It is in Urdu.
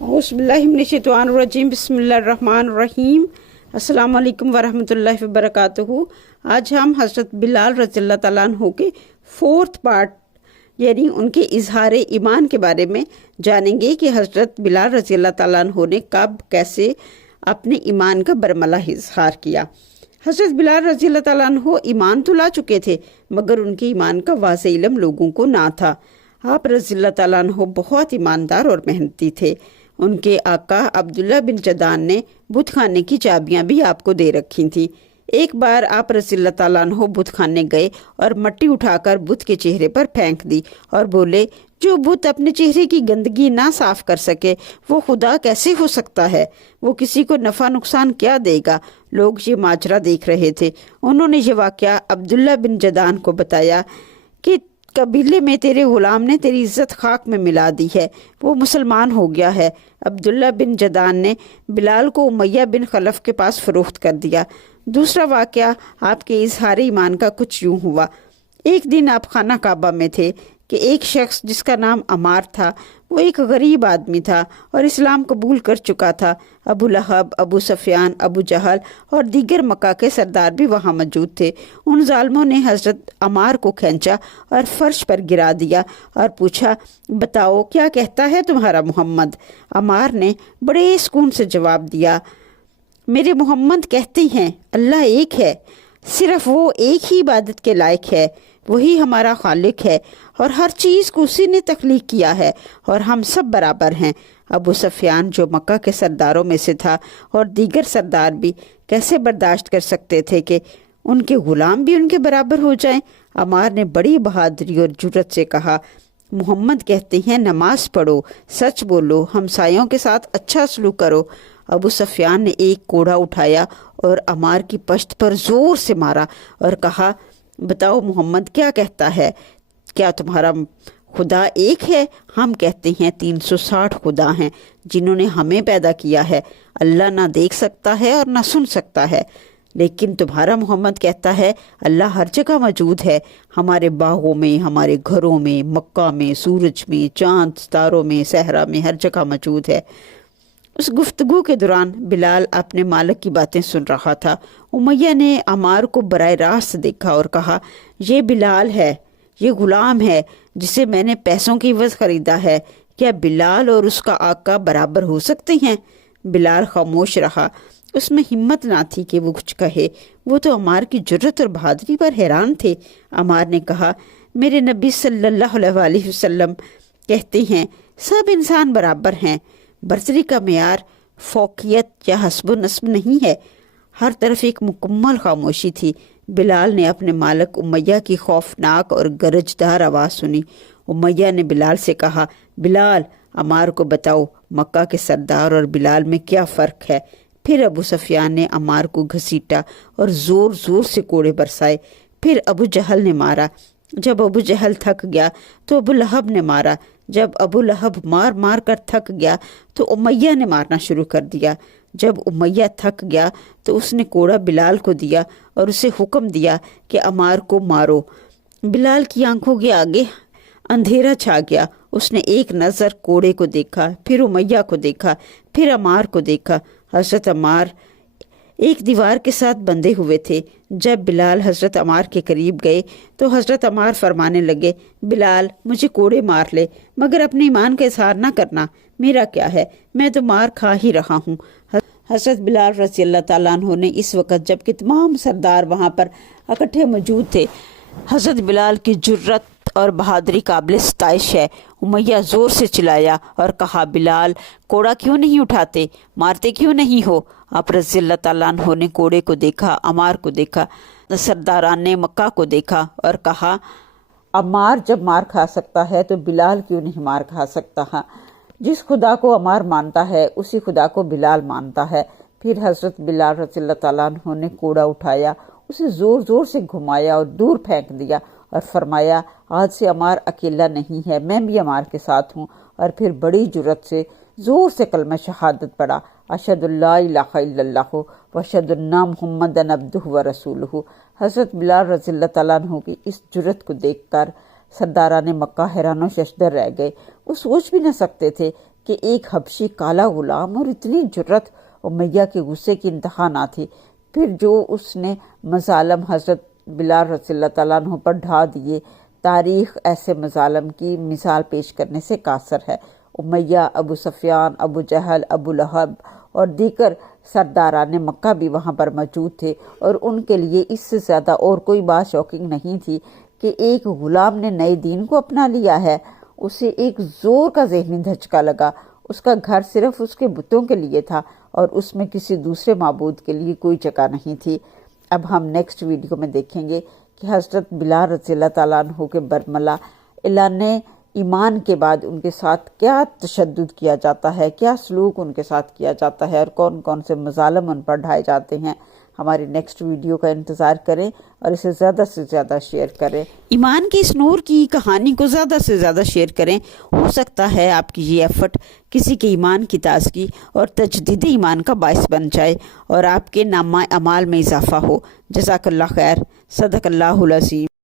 اعوذ باللہ من الشیطان الرجیم، بسم اللہ الرحمن الرحیم۔ السلام علیکم ورحمۃ اللہ وبرکاتہ۔ آج ہم حضرت بلال رضی اللہ تعالیٰ عنہ کے 4th پارٹ یعنی ان کے اظہار ایمان کے بارے میں جانیں گے کہ حضرت بلال رضی اللہ تعالیٰ عنہ نے کب کیسے اپنے ایمان کا برملا اظہار کیا۔ حضرت بلال رضی اللہ تعالیٰ عنہ ایمان تو لا چکے تھے مگر ان کے ایمان کا واضح علم لوگوں کو نہ تھا۔ آپ رضی اللہ تعالیٰ عنہ بہت ایماندار اور محنتی تھے۔ ان کے آقا عبداللہ بن جدان نے بت خانے کی چابیاں بھی آپ کو دے رکھی تھیں۔ ایک بار آپ رضی اللہ تعالیٰ عنہ بت خانے گئے اور مٹی اٹھا کر بت کے چہرے پر پھینک دی اور بولے، جو بت اپنے چہرے کی گندگی نہ صاف کر سکے وہ خدا کیسے ہو سکتا ہے؟ وہ کسی کو نفع نقصان کیا دے گا؟ لوگ یہ ماجرا دیکھ رہے تھے۔ انہوں نے یہ واقعہ عبداللہ بن جدان کو بتایا کہ قبیلے میں تیرے غلام نے تیری عزت خاک میں ملا دی ہے، وہ مسلمان ہو گیا ہے۔ عبداللہ بن جدان نے بلال کو امیہ بن خلف کے پاس فروخت کر دیا۔ دوسرا واقعہ آپ کے اظہار ایمان کا کچھ یوں ہوا۔ ایک دن آپ خانہ کعبہ میں تھے کہ ایک شخص جس کا نام عمار تھا، وہ ایک غریب آدمی تھا اور اسلام قبول کر چکا تھا۔ ابو لہب، ابو سفیان، ابو جہل اور دیگر مکہ کے سردار بھی وہاں موجود تھے۔ ان ظالموں نے حضرت عمار کو کھینچا اور فرش پر گرا دیا اور پوچھا، بتاؤ کیا کہتا ہے تمہارا محمد؟ عمار نے بڑے سکون سے جواب دیا، میرے محمد کہتے ہیں اللہ ایک ہے، صرف وہ ایک ہی عبادت کے لائق ہے، وہی ہمارا خالق ہے اور ہر چیز کو اسی نے تخلیق کیا ہے اور ہم سب برابر ہیں۔ ابو سفیان جو مکہ کے سرداروں میں سے تھا اور دیگر سردار بھی کیسے برداشت کر سکتے تھے کہ ان کے غلام بھی ان کے برابر ہو جائیں؟ عمار نے بڑی بہادری اور جرأت سے کہا، محمد کہتے ہیں نماز پڑھو، سچ بولو، ہمسایوں کے ساتھ اچھا سلوک کرو۔ ابو سفیان نے ایک کوڑا اٹھایا اور عمار کی پشت پر زور سے مارا اور کہا، بتاؤ محمد کیا کہتا ہے؟ کیا تمہارا خدا ایک ہے؟ ہم کہتے ہیں 360 خدا ہیں جنہوں نے ہمیں پیدا کیا ہے، اللہ نہ دیکھ سکتا ہے اور نہ سن سکتا ہے، لیکن تمہارا محمد کہتا ہے اللہ ہر جگہ موجود ہے، ہمارے باغوں میں، ہمارے گھروں میں، مکہ میں، سورج میں، چاند ستاروں میں، صحرا میں، ہر جگہ موجود ہے۔ اس گفتگو کے دوران بلال اپنے مالک کی باتیں سن رہا تھا۔ امیہ نے عمار کو براہ راست دیکھا اور کہا، یہ بلال ہے، یہ غلام ہے جسے میں نے پیسوں کی عوض خریدا ہے، کیا بلال اور اس کا آقا برابر ہو سکتے ہیں؟ بلال خاموش رہا، اس میں ہمت نہ تھی کہ وہ کچھ کہے، وہ تو عمار کی جرأت اور بہادری پر حیران تھے۔ عمار نے کہا، میرے نبی صلی اللہ علیہ وسلم کہتے ہیں سب انسان برابر ہیں، برتری کا معیار فوقیت یا حسب و نسب نہیں ہے۔ ہر طرف ایک مکمل خاموشی تھی۔ بلال نے اپنے مالک امیہ کی خوفناک اور گرجدار آواز سنی۔ امیہ نے بلال سے کہا، بلال، عمار کو بتاؤ مکہ کے سردار اور بلال میں کیا فرق ہے؟ پھر ابو سفیان نے عمار کو گھسیٹا اور زور زور سے کوڑے برسائے۔ پھر ابو جہل نے مارا۔ جب ابو جہل تھک گیا تو ابو لہب نے مارا۔ جب ابو لہب مار مار کر تھک گیا تو امیہ نے مارنا شروع کر دیا۔ جب امیہ تھک گیا تو اس نے کوڑا بلال کو دیا اور اسے حکم دیا کہ عمار کو مارو۔ بلال کی آنکھوں کے آگے اندھیرا چھا گیا۔ اس نے ایک نظر کوڑے کو دیکھا، پھر امیہ کو دیکھا، پھر عمار کو دیکھا۔ حضرت عمار ایک دیوار کے ساتھ بندھے ہوئے تھے۔ جب بلال حضرت عمار کے قریب گئے تو حضرت عمار فرمانے لگے، بلال مجھے کوڑے مار لے مگر اپنے ایمان کا اظہار نہ کرنا، میرا کیا ہے، میں تو مار کھا ہی رہا ہوں۔ حضرت بلال رضی اللہ تعالیٰ عنہ نے اس وقت جب کہ تمام سردار وہاں پر اکٹھے موجود تھے، حضرت بلال کی جرأت اور بہادری قابل ستائش ہے۔ امیہ زور سے چلایا اور کہا، بلال کوڑا کیوں نہیں اٹھاتے، مارتے کیوں نہیں ہو؟ آپ رضی اللہ تعالیٰ عنہ نے کوڑے کو دیکھا، عمار کو دیکھا، سرداران نے مکہ کو دیکھا اور کہا، عمار جب مار کھا سکتا ہے تو بلال کیوں نہیں مار کھا سکتا؟ جس خدا کو عمار مانتا ہے اسی خدا کو بلال مانتا ہے۔ پھر حضرت بلال رضی اللہ تعالیٰ عنہ نے کوڑا اٹھایا، اسے زور زور سے گھمایا اور دور پھینک دیا اور فرمایا، آج سے عمار اکیلا نہیں ہے، میں بھی عمار کے ساتھ ہوں۔ اور پھر بڑی جرأت سے زور سے کلمہ شہادت پڑھا، اشہد اللہ الہ الا اللہ واشہد ان محمدًا عبدہ ورسولہ۔ حضرت بلال رضی اللہ تعالیٰ عنہ کی اس جرأت کو دیکھ کر سرداران مکہ حیران و ششدر رہ گئے۔ وہ سوچ بھی نہ سکتے تھے کہ ایک حبشی کالا غلام، اور اتنی جرت امیہ کے غصے کی انتہا نہ تھی۔ پھر جو اس نے مظالم حضرت بلال رضی اللہ تعالیٰ عنہ پر ڈھا دیے، تاریخ ایسے مظالم کی مثال پیش کرنے سے قاصر ہے۔ امیہ، ابو سفیان، ابو جہل، ابو لہب اور دیگر سرداران مکہ بھی وہاں پر موجود تھے، اور ان کے لیے اس سے زیادہ اور کوئی بات شوکنگ نہیں تھی کہ ایک غلام نے نئے دین کو اپنا لیا ہے۔ اسے ایک زور کا ذہنی دھچکا لگا۔ اس کا گھر صرف اس کے بتوں کے لیے تھا اور اس میں کسی دوسرے معبود کے لیے کوئی جگہ نہیں تھی۔ اب ہم نیکسٹ ویڈیو میں دیکھیں گے کہ حضرت بلال رضی اللہ تعالیٰ عنہ کے برملا اعلان ایمان کے بعد ان کے ساتھ کیا تشدد کیا جاتا ہے، کیا سلوک ان کے ساتھ کیا جاتا ہے، اور کون کون سے مظالم ان پر ڈھائے جاتے ہیں۔ ہماری نیکسٹ ویڈیو کا انتظار کریں اور اسے زیادہ سے زیادہ شیئر کریں۔ ایمان کی اس نور کی کہانی کو زیادہ سے زیادہ شیئر کریں۔ ہو سکتا ہے آپ کی یہ ایفرٹ کسی کے ایمان کی تازگی اور تجدید ایمان کا باعث بن جائے اور آپ کے نامہ اعمال میں اضافہ ہو۔ جزاک اللہ خیر، صدق اللہ العظیم۔